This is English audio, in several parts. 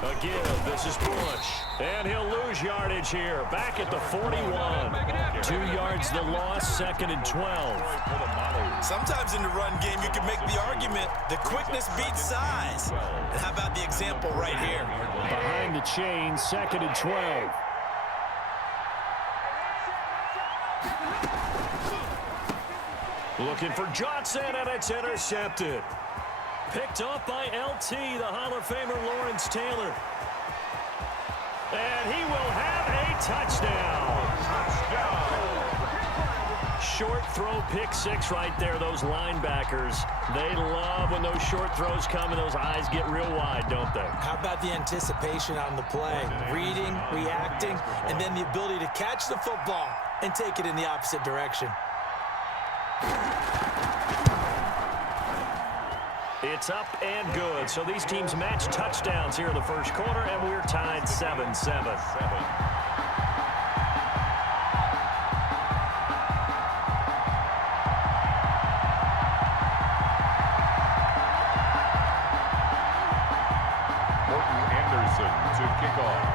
A give. This is Bush. And he'll lose yardage here. Back at the 41. 2 yards the loss, 2nd and 12. Sometimes in the run game, you can make the argument the quickness beats size. And how about the example right here? Behind the chain, 2nd and 12. Looking for Johnson, and it's intercepted. Picked off by LT, the Hall of Famer Lawrence Taylor. And he will have a touchdown. Short throw, pick six right there. Those linebackers, they love when those short throws come and those eyes get real wide, don't they? How about the anticipation on the play? Reading, reacting, and then the ability to catch the football and take it in the opposite direction. It's up and good. So these teams match touchdowns here in the first quarter, and we're tied 7-7. To kick off.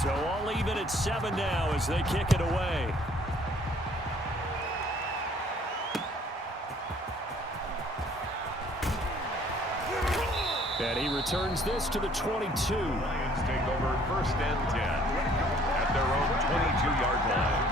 So all even at 7 now as they kick it away. And he returns this to the 22. Lions take over 1st and 10 at their own 22-yard line.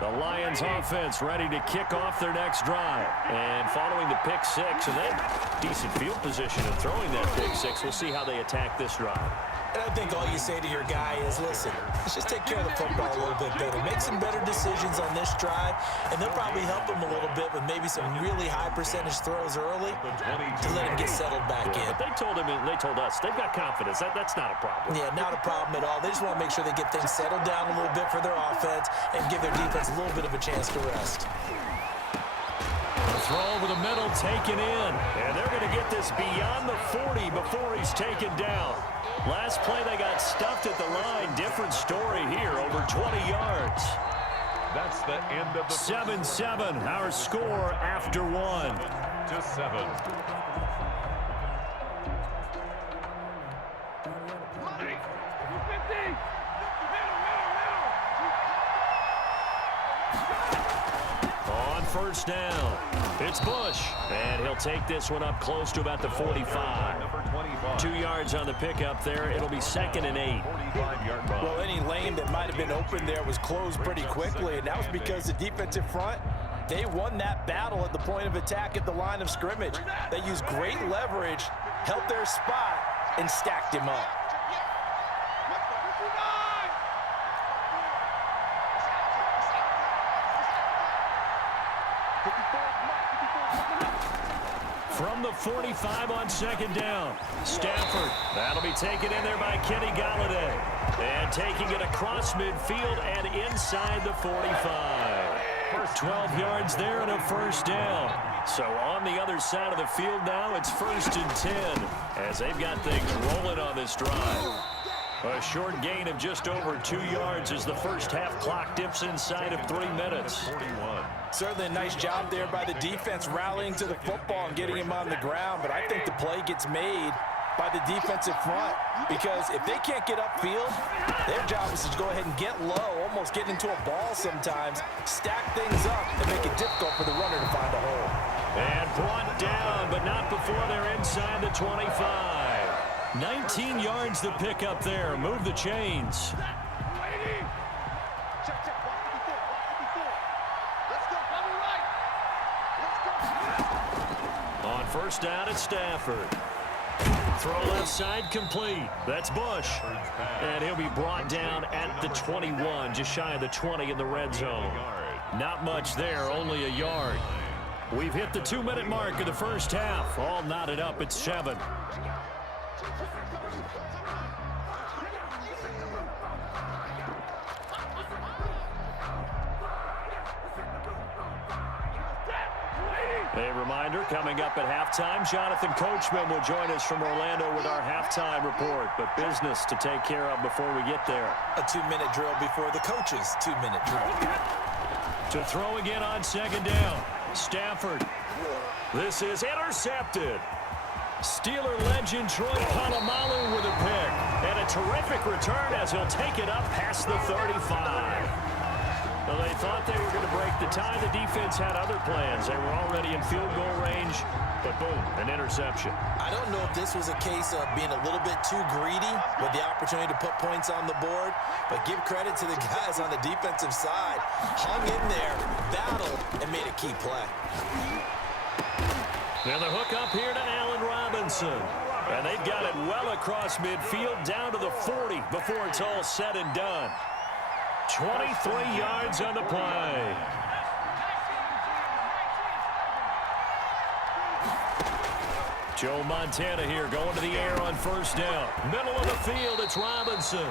The Lions offense ready to kick off their next drive. And following the pick six, and they have decent field position in throwing that pick six. We'll see how they attack this drive. And I think all you say to your guy is, listen, let's just take care of the football a little bit better. Make some better decisions on this drive, and they'll probably help him a little bit with maybe some really high percentage throws early to let him get settled back in. But they told us, they've got confidence. That's not a problem. Yeah, not a problem at all. They just want to make sure they get things settled down a little bit for their offense and give their defense a little bit of a chance to rest. The throw over the middle, taken in. And they're going to get this beyond the 40 before he's taken down. Last play, they got stuffed at the line. Different story here, over 20 yards. That's the end of the 7-7, our score after 1. 7. On first down, it's Bush. And he'll take this one up close to about the 45. 2 yards on the pickup there. It'll be 2nd and 8. Well, any lane that might have been open there was closed pretty quickly, and that was because the defensive front, they won that battle at the point of attack at the line of scrimmage. They used great leverage, held their spot, and stacked him up. From the 45 on 2nd down, Stafford. That'll be taken in there by Kenny Golladay. And taking it across midfield and inside the 45. 12 yards there and a first down. So on the other side of the field now, it's 1st and 10 as they've got things rolling on this drive. A short gain of just over 2 yards as the first half clock dips inside of 3 minutes. Certainly a nice job there by the defense rallying to the football and getting him on the ground, but I think the play gets made by the defensive front because if they can't get upfield, their job is to go ahead and get low, almost get into a ball sometimes, stack things up, and make it difficult for the runner to find a hole. And brought down, but not before they're inside the 25. 19 yards to pick up there. Move the chains. On first down, it's Stafford. Throw left side complete. That's Bush. And he'll be brought down at the 21, just shy of the 20 in the red zone. Not much there, only a yard. We've hit the 2-minute mark of the first half. All knotted up at 7. A reminder, coming up at halftime, Jonathan Coachman will join us from Orlando with our halftime report. But business to take care of before we get there. A 2-minute drill before the coach's 2-minute drill. To throw again on second down. Stafford. This is intercepted. Steeler legend Troy Polamalu with a pick. And a terrific return as he'll take it up past the 35. Well, they thought they were going to break the tie. The defense had other plans. They were already in field goal range, but boom, an interception. I don't know if this was a case of being a little bit too greedy with the opportunity to put points on the board, but give credit to the guys on the defensive side. Hung in there, battled, and made a key play. Now the hook up here to Allen Robinson. And they've got it well across midfield down to the 40 before it's all said and done. 23 yards on the play. Joe Montana here going to the air on first down. Middle of the field, it's Robinson.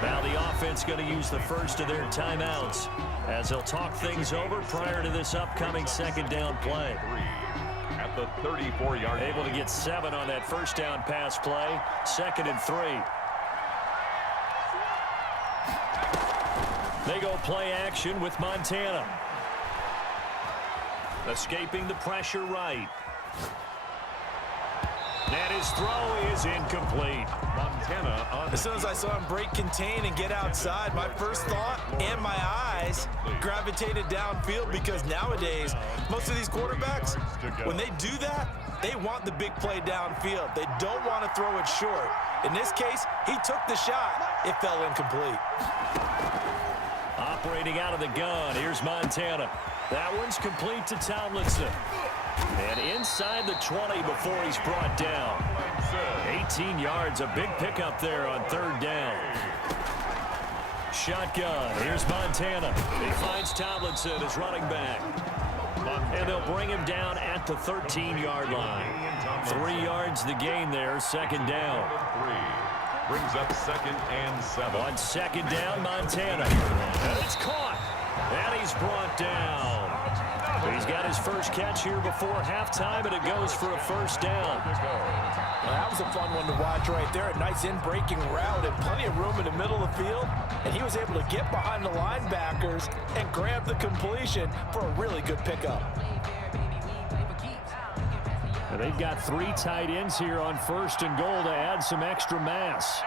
Now the offense going to use the first of their timeouts as they'll talk things over prior to this upcoming second down play. At the 34-yard Able to get 7 on that first down pass play. 2nd and 3. They go play action with Montana. Escaping the pressure right. And his throw is incomplete. Montana on. As soon as I saw him break contain and get outside, my first thought and my eyes gravitated downfield, because nowadays, most of these quarterbacks, when they do that, they want the big play downfield. They don't want to throw it short. In this case, he took the shot. It fell incomplete. Operating out of the gun, here's Montana. That one's complete to Tomlinson. And inside the 20 before he's brought down. 18 yards, a big pickup there on third down. Shotgun, here's Montana. He finds Tomlinson as running back. And they'll bring him down at the 13-yard line. 3 yards the gain there, second down. Brings up 2nd and 7. On second down, Montana. And it's caught. And he's brought down. He's got his first catch here before halftime, and it goes for a first down. Well, that was a fun one to watch right there. A nice in-breaking route and plenty of room in the middle of the field. And he was able to get behind the linebackers and grab the completion for a really good pickup. And they've got 3 tight ends here on first and goal to add some extra mass.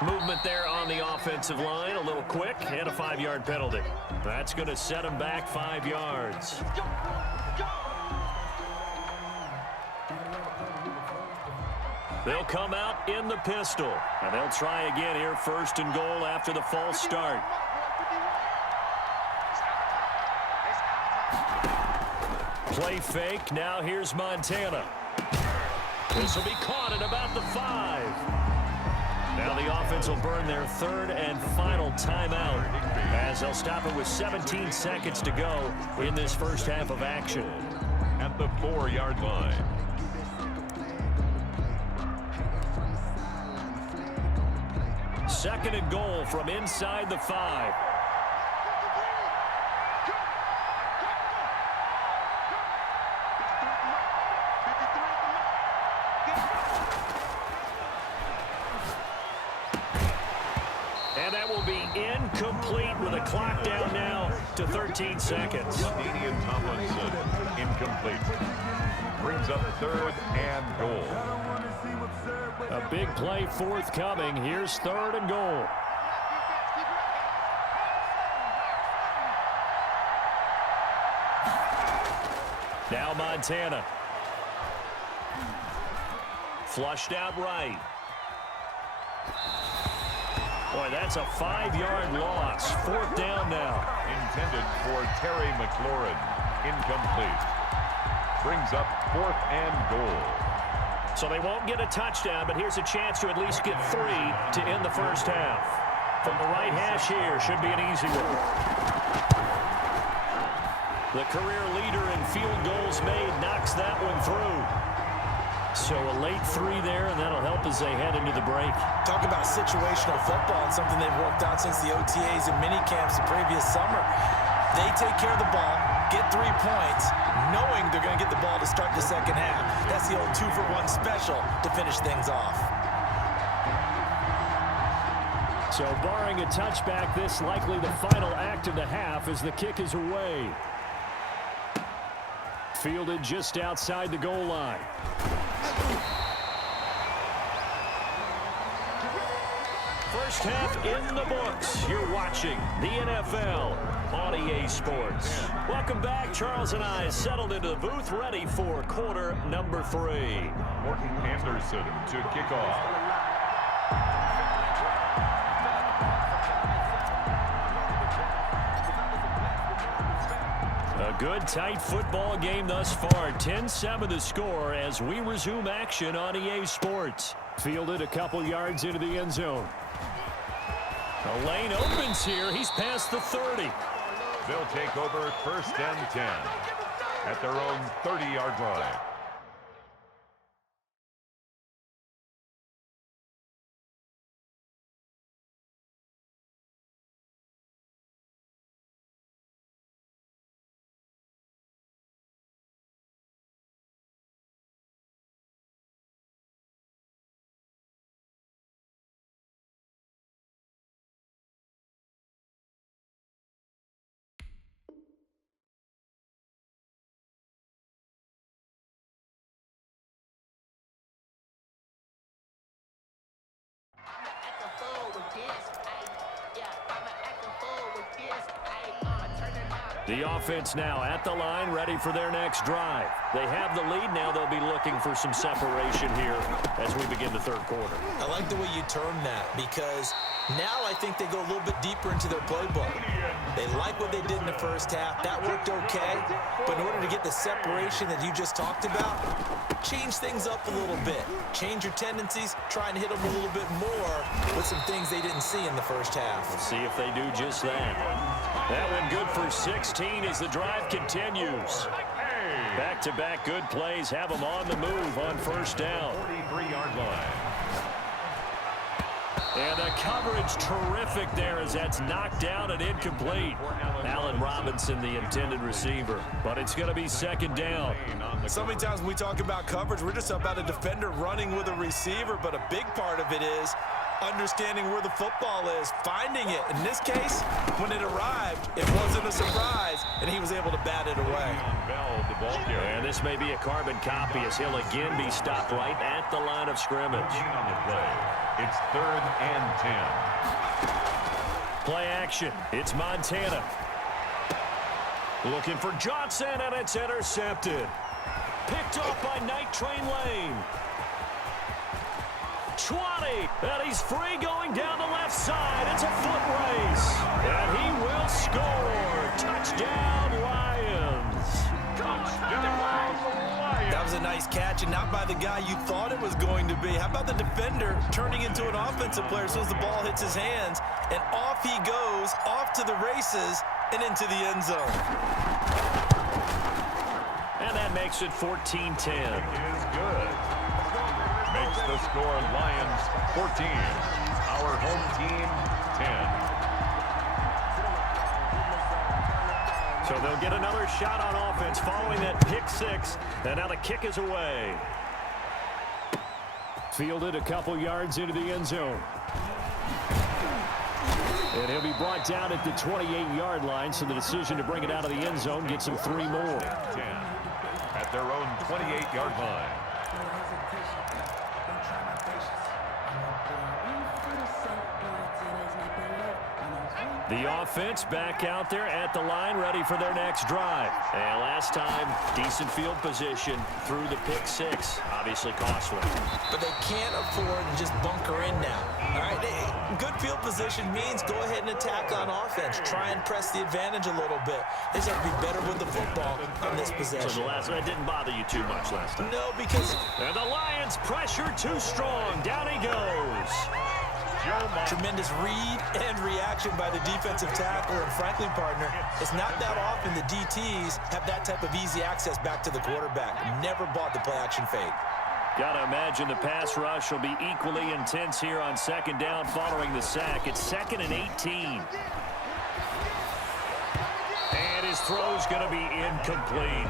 Movement there on the offensive line, a little quick, and a 5-yard penalty. That's going to set him back 5 yards. They'll come out in the pistol, and they'll try again here, first and goal after the false start. Play fake, now here's Montana. This will be caught at about the 5. Now the offense will burn their 3rd and final timeout as they'll stop it with 17 seconds to go in this first half of action. At the 4-yard line. Second and goal from inside the 5. And that will be incomplete with a clock down now to 13 seconds. Damian Tomlinson, incomplete. Brings up 3rd and goal. A big play forthcoming. Here's 3rd and goal. Now Montana. Flushed out right. Boy, that's a 5-yard loss. 4th down now. Intended for Terry McLaurin. Incomplete. Brings up 4th and goal. So they won't get a touchdown, but here's a chance to at least get 3 to end the first half. From the right hash here, should be an easy one. The career leader in field goals made knocks that one through. So a late 3 there, and that'll help as they head into the break. Talk about situational football and something they've worked out since the OTAs and mini camps the previous summer. They take care of the ball, get 3 points, knowing they're going to get the ball to start the second half. That's the old 2-for-1 special to finish things off. So barring a touchback, this likely the final act marked in the half as the kick is away. Fielded just outside the goal line. First half in the books. You're watching the NFL on EA Sports. Welcome back. Charles and I settled into the booth, ready for quarter number 3. Morton Anderson to kick off. A good, tight football game thus far. 10-7 the score as we resume action on EA Sports. Fielded a couple yards into the end zone. The lane opens here. He's past the 30. They'll take over 1st and 10 at their own 30-yard line. The offense now at the line, ready for their next drive. They have the lead now. They'll be looking for some separation here as we begin the third quarter. I like the way you term that because now I think they go a little bit deeper into their playbook. They like what they did in the first half. That worked okay. But in order to get the separation that you just talked about, change things up a little bit. Change your tendencies. Try and hit them a little bit more with some things they didn't see in the first half. We'll see if they do just that. That one good for 16 as the drive continues. Back-to-back good plays have them on the move on first down. 43-yard line. And the coverage terrific there as that's knocked down and incomplete. Allen Robinson, the intended receiver. But it's going to be second down. So many times when we talk about coverage, we're just about a defender running with a receiver, but a big part of it is understanding where the football is, finding it. In this case, when it arrived, it wasn't a surprise, and he was able to bat it away. And this may be a carbon copy as he'll again be stopped right at the line of scrimmage. On the play. It's 3rd and 10. Play action. It's Montana. Looking for Johnson, and it's intercepted. Picked off by Night Train Lane. 20, and he's free going down the left side. It's a foot race, and he will score. Touchdown, Lions. That was a nice catch, and not by the guy you thought it was going to be. How about the defender turning into an offensive player as soon as the ball hits his hands, and off he goes, off to the races, and into the end zone. And that makes it 14-10. Is good. Makes the score Lions 14. Our home team 10. So they'll get another shot on offense following that pick six. And now the kick is away. Fielded a couple yards into the end zone. And he'll be brought down at the 28-yard line, so the decision to bring it out of the end zone gets him 3 more. 10 at their own 28-yard line. The offense back out there at the line, ready for their next drive. And last time, decent field position through the pick six. Obviously costly. But they can't afford to just bunker in now. All right, good field position means go ahead and attack on offense. Try and press the advantage a little bit. They just have to be better with the football on this possession. So the last one didn't bother you too much last time. No, because... And the Lions pressure too strong. Down he goes. Tremendous read and reaction by the defensive tackle and Franklin partner. It's not that often the DTs have that type of easy access back to the quarterback. Never bought the play action fake. Got to imagine the pass rush will be equally intense here on second down following the sack. It's 2nd and 18. And His throw's going to be incomplete.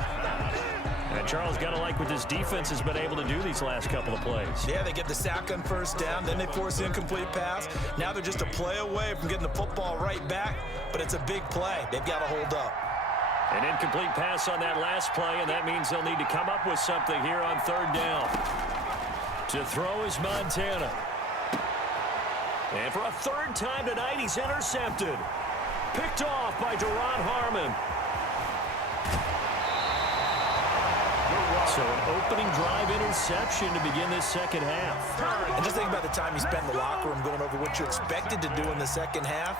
And Charles, got to like what this defense has been able to do these last couple of plays. Yeah, they get the sack on first down, then they force the incomplete pass. Now they're just a play away from getting the football right back, but it's a big play. They've got to hold up. An incomplete pass on that last play, and that means they'll need to come up with something here on third down. To throw is Montana. And for a third time tonight, he's intercepted. Picked off by Derod Harmon. So an opening drive interception to begin this second half. And just think about the time you spent in the locker room going over what you expected to do in the second half.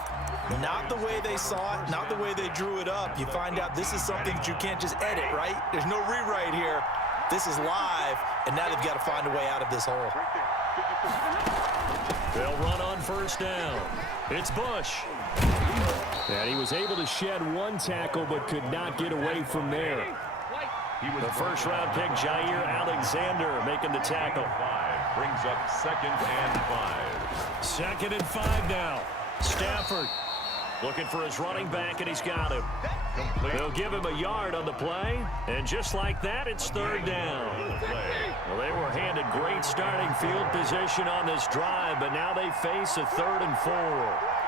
Not the way they saw it, not the way they drew it up. You find out this is something that you can't just edit, right? There's no rewrite here. This is live, and now they've got to find a way out of this hole. They'll run on first down. It's Bush. And he was able to shed one tackle but could not get away from there. The first-round pick, Jair Alexander, making the tackle. Brings up 2nd and 5. 2nd and 5 now. Stafford looking for his running back, and he's got him. They'll give him a yard on the play, and just like that, it's third down. Well, they were handed great starting field position on this drive, but now they face a 3rd and 4.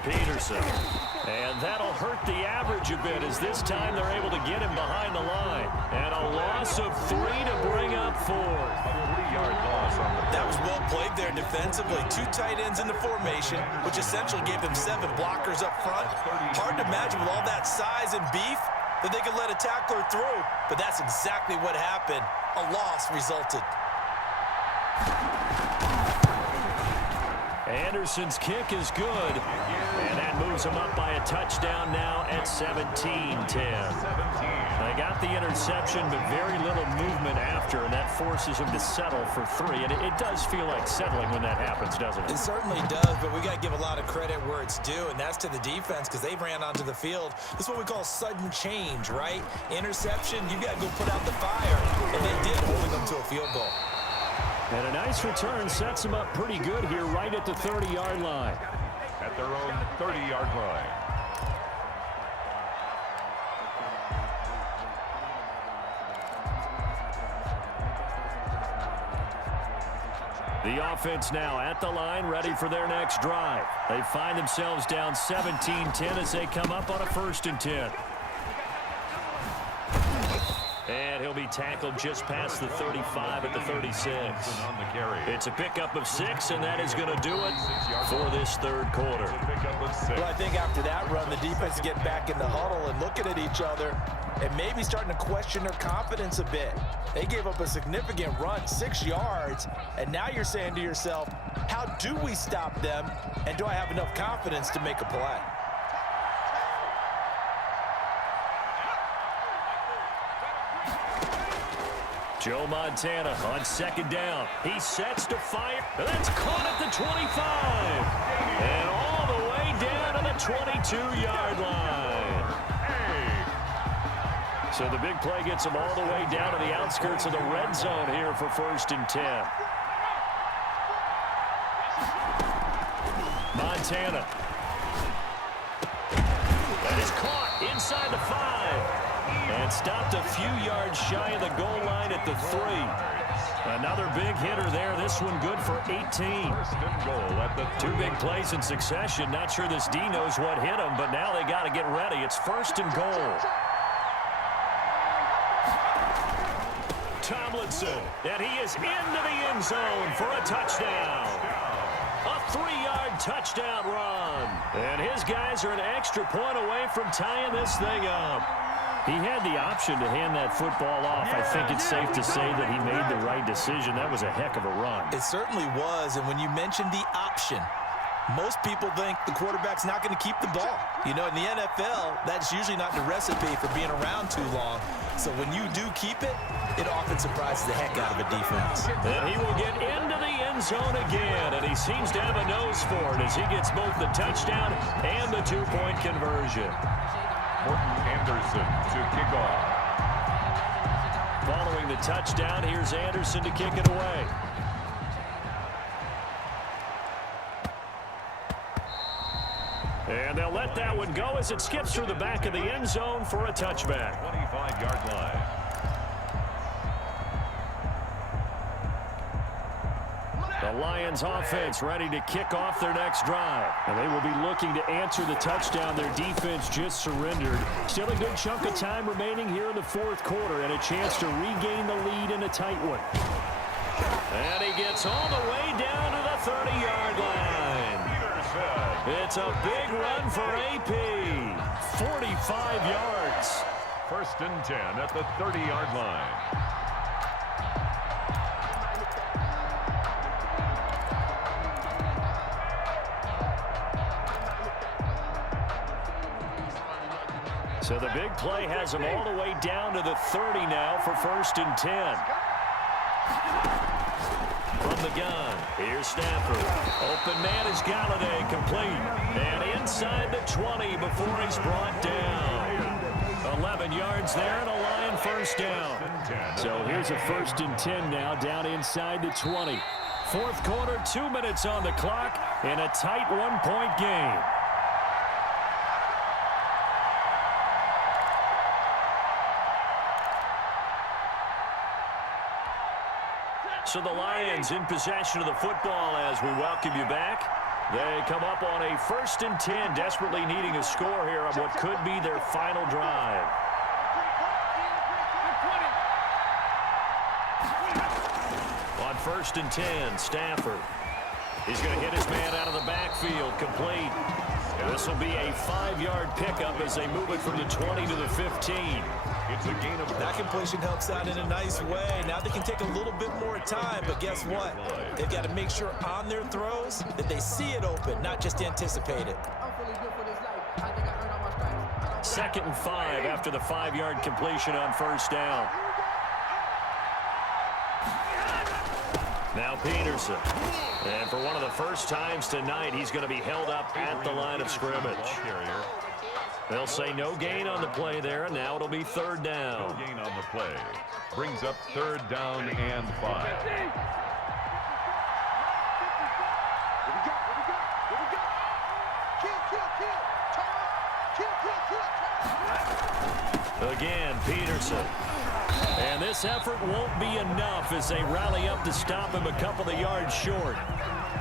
Peterson. And that'll hurt the average a bit as this time they're able to get him behind the line. And a loss of 3 to bring up 4. 3-yard loss on the That was well played there defensively. 2 tight ends in the formation, which essentially gave them 7 blockers up front. Hard to imagine with all that size and beef that they could let a tackler through. But that's exactly what happened. A loss resulted. Anderson's kick is good, and that moves him up by a touchdown now at 17-10. They got the interception, but very little movement after, and that forces him to settle for 3. And it does feel like settling when that happens, doesn't it? It certainly does, but we got to give a lot of credit where it's due, and that's to the defense because they ran onto the field. This is what we call sudden change, right? Interception, you got to go put out the fire, and they did, holding them to a field goal. And a nice return sets them up pretty good here right at the 30-yard line. at their own 30-yard line. The offense now at the line, ready for their next drive. They find themselves down 17-10 as they come up on a 1st and 10. And he'll be tackled just past the 35 at the 36. It's a pickup of 6, and that is going to do it for this third quarter. Well, I think after that run, the defense is getting back in the huddle and looking at each other and maybe starting to question their confidence a bit. They gave up a significant run, 6 yards, and now you're saying to yourself, how do we stop them, and do I have enough confidence to make a play? Joe Montana on 2nd down. He sets to fire. That's caught at the 25. And all the way down to the 22-yard line. So the big play gets him all the way down to the outskirts of the red zone here for 1st and 10. Montana. That is caught inside the 5. And stopped a few yards shy of the goal line at the 3. Another big hitter there. This one good for 18. 2 big plays in succession. Not sure this D knows what hit him, but now they got to get ready. It's 1st and goal. Tomlinson, and he is into the end zone for a touchdown. A 3-yard touchdown run. And his guys are an extra point away from tying this thing up. He had the option to hand that football off. I think it's safe to say that he made the right decision. That was a heck of a run. It certainly was, and when you mentioned the option, most people think the quarterback's not going to keep the ball. You know, in the NFL, that's usually not the recipe for being around too long. So when you do keep it, it often surprises the heck out of a defense. And he will get into the end zone again, and he seems to have a nose for it as he gets both the touchdown and the 2-point conversion. Morton Anderson to kick off. Following the touchdown, here's Anderson to kick it away. And they'll let that one go as it skips through the back of the end zone for a touchback. 25-yard line. The Lions offense ready to kick off their next drive. And they will be looking to answer the touchdown their defense just surrendered. Still a good chunk of time remaining here in the fourth quarter and a chance to regain the lead in a tight one. And he gets all the way down to the 30-yard line. It's a big run for AP. 45 yards. 1st and 10 at the 30-yard line. So the big play has him all the way down to the 30 now for 1st and 10. From the gun, here's Stafford. Open man is Galladay, complete. And inside the 20 before he's brought down. 11 yards there and a Lion 1st down. So here's a 1st and 10 now down inside the 20. Fourth quarter, 2 minutes on the clock in a tight one-point game. So the Lions in possession of the football as we welcome you back. They come up on a 1st and 10, desperately needing a score here on what could be their final drive. On 1st and 10, Stafford. He's going to hit his man out of the backfield, complete. This will be a 5-yard pickup as they move it from the 20 to the 15. It's a gain of that completion helps out in a nice way. Now they can take a little bit more time, but guess what? They've got to make sure on their throws that they see it open, not just anticipate it. 2nd and 5 after the 5-yard completion on 1st down. Now Peterson. And for one of the first times tonight, he's going to be held up at the line of scrimmage. They'll say no gain on the play there, and now it'll be 3rd down. No gain on the play. Brings up 3rd down and 5. Again, Peterson. And this effort won't be enough as they rally up to stop him a couple of yards short.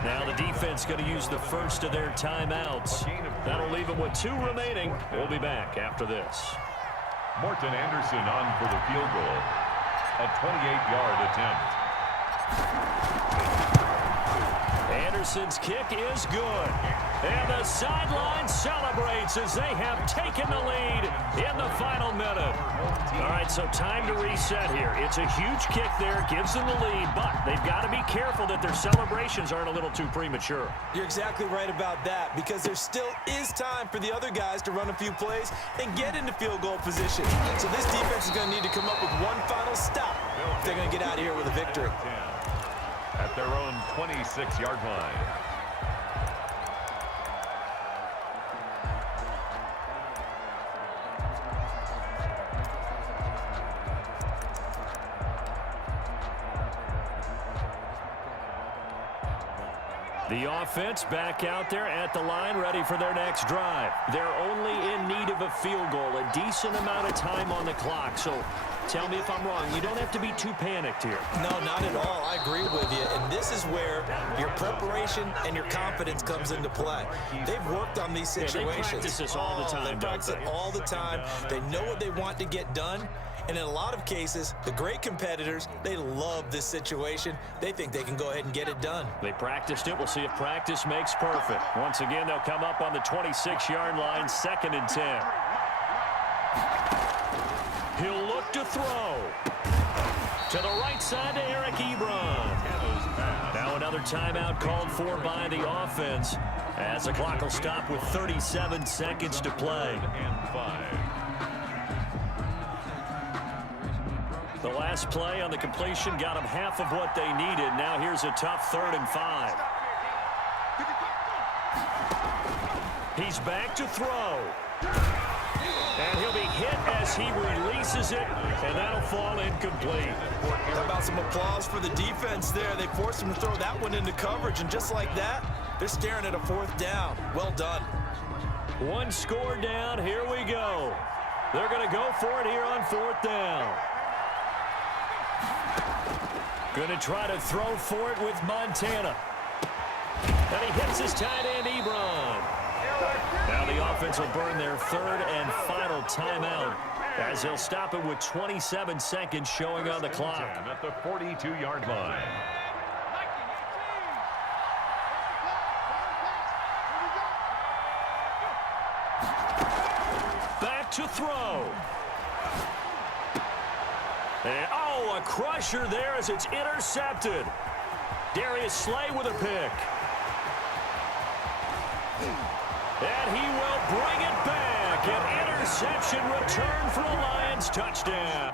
Now the defense going to use the first of their timeouts. That'll leave them with 2 remaining. We'll be back after this. Morton Anderson on for the field goal. A 28-yard attempt. Anderson's kick is good. And the sideline celebrates as they have taken the lead in the final minute. All right, so time to reset here. It's a huge kick there, gives them the lead, but they've got to be careful that their celebrations aren't a little too premature. You're exactly right about that, because there still is time for the other guys to run a few plays and get into field goal position. So this defense is going to need to come up with one final stop if they're going to get out of here with a victory. At their own 26-yard line. The offense back out there at the line, ready for their next drive. They're only in need of a field goal, a decent amount of time on the clock. So tell me if I'm wrong. You don't have to be too panicked here. No, not at all. I agree with you. And this is where your preparation and your confidence comes into play. They've worked on these situations. Yeah, they practice this all the time, They practice it all the time. They know what they want to get done. And in a lot of cases, the great competitors, they love this situation. They think they can go ahead and get it done. They practiced it. We'll see if practice makes perfect. Once again, they'll come up on the 26-yard line, 2nd and 10. He'll look to throw. To the right side to Eric Ebron. Now another timeout called for by the offense as the clock will stop with 37 seconds to play. And 5. The last play on the completion got them half of what they needed. Now here's a tough 3rd and 5. He's back to throw. And he'll be hit as he releases it, and that'll fall incomplete. How about some applause for the defense there? They forced him to throw that one into coverage, and just like that, they're staring at a 4th down. Well done. One score down. Here we go. They're going to go for it here on 4th down. Going to try to throw for it with Montana. And he hits his tight end, Ebron. Now the offense will burn their 3rd and final timeout as they'll stop it with 27 seconds showing on the clock. At the 42-yard line. Back to throw. And, oh, a crusher there as it's intercepted. Darius Slay with a pick. And he will bring it back. An interception return for a Lions touchdown.